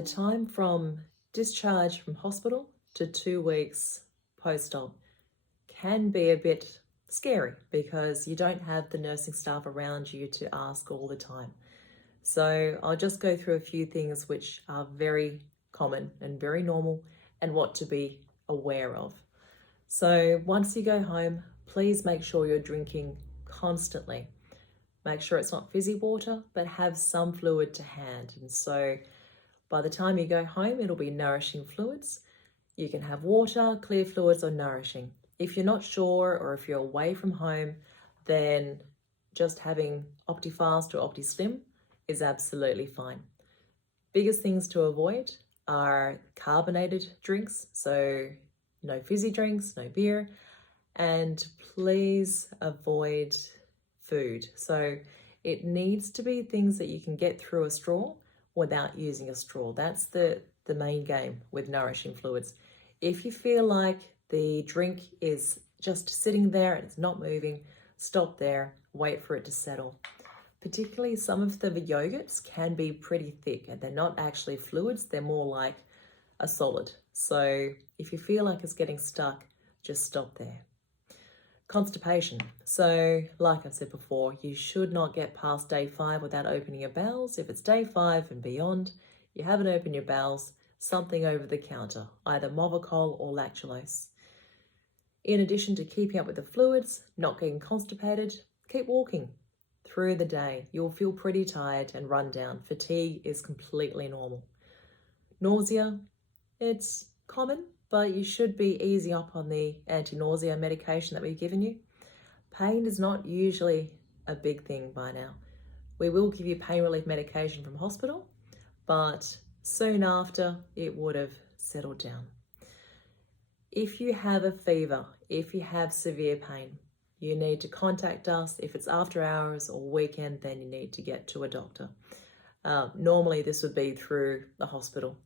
The time from discharge from hospital to 2 weeks post-op can be a bit scary because you don't have the nursing staff around you to ask all the time. So I'll just go through a few things which are very common and very normal and what to be aware of. So once you go home, please make sure you're drinking constantly. Make sure it's not fizzy water, but have some fluid to hand. And so by the time you go home, it'll be nourishing fluids. You can have water, clear fluids, or nourishing. If you're not sure or if you're away from home, then just having Optifast or OptiSlim is absolutely fine. Biggest things to avoid are carbonated drinks, so no fizzy drinks, no beer, and please avoid food. So it needs to be things that you can get through a straw without using a straw. That's the main game with nourishing fluids. If you feel like the drink is just sitting there and it's not moving, stop there, wait for it to settle. Particularly some of the yogurts can be pretty thick and they're not actually fluids, they're more like a solid. So if you feel like it's getting stuck, just stop there. Constipation. So like I've said before, you should not get past day 5 without opening your bowels. If it's day 5 and beyond, you haven't opened your bowels, something over the counter, either Movicol or lactulose. In addition to keeping up with the fluids, not getting constipated, keep walking through the day. You'll feel pretty tired and run down. Fatigue is completely normal. Nausea, it's common, but you should be easy up on the anti-nausea medication that we've given you. Pain is not usually a big thing by now. We will give you pain relief medication from hospital, but soon after it would have settled down. If you have a fever, if you have severe pain, you need to contact us. If it's after hours or weekend, then you need to get to a doctor. Normally this would be through the hospital.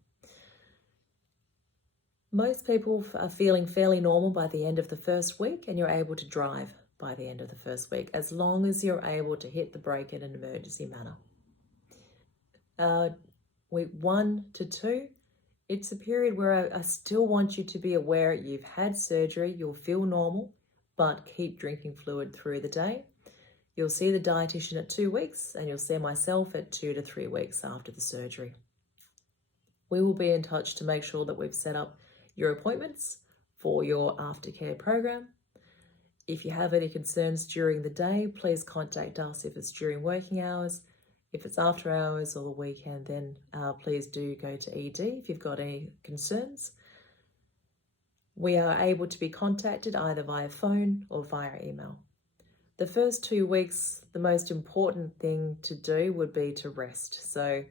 Most people are feeling fairly normal by the end of the first week, and you're able to drive by the end of the first week, as long as you're able to hit the brake in an emergency manner. Week 1 to 2, it's a period where I still want you to be aware you've had surgery, you'll feel normal, but keep drinking fluid through the day. You'll see the dietitian at 2 weeks, and you'll see myself at 2 to 3 weeks after the surgery. We will be in touch to make sure that we've set up your appointments for your aftercare program. If you have any concerns during the day, please contact us if it's during working hours. If it's after hours or the weekend, then please do go to ED if you've got any concerns. We are able to be contacted either via phone or via email. The first 2 weeks, the most important thing to do would be to rest. So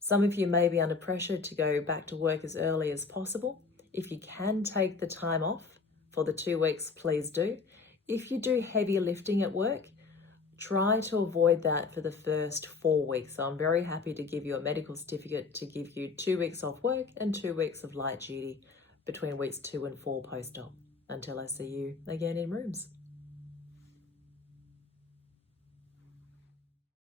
some of you may be under pressure to go back to work as early as possible. If you can take the time off for the 2 weeks, please do. If you do heavy lifting at work, try to avoid that for the first 4 weeks. So I'm very happy to give you a medical certificate to give you 2 weeks off work and 2 weeks of light duty between weeks 2 and 4 post-op until I see you again in rooms.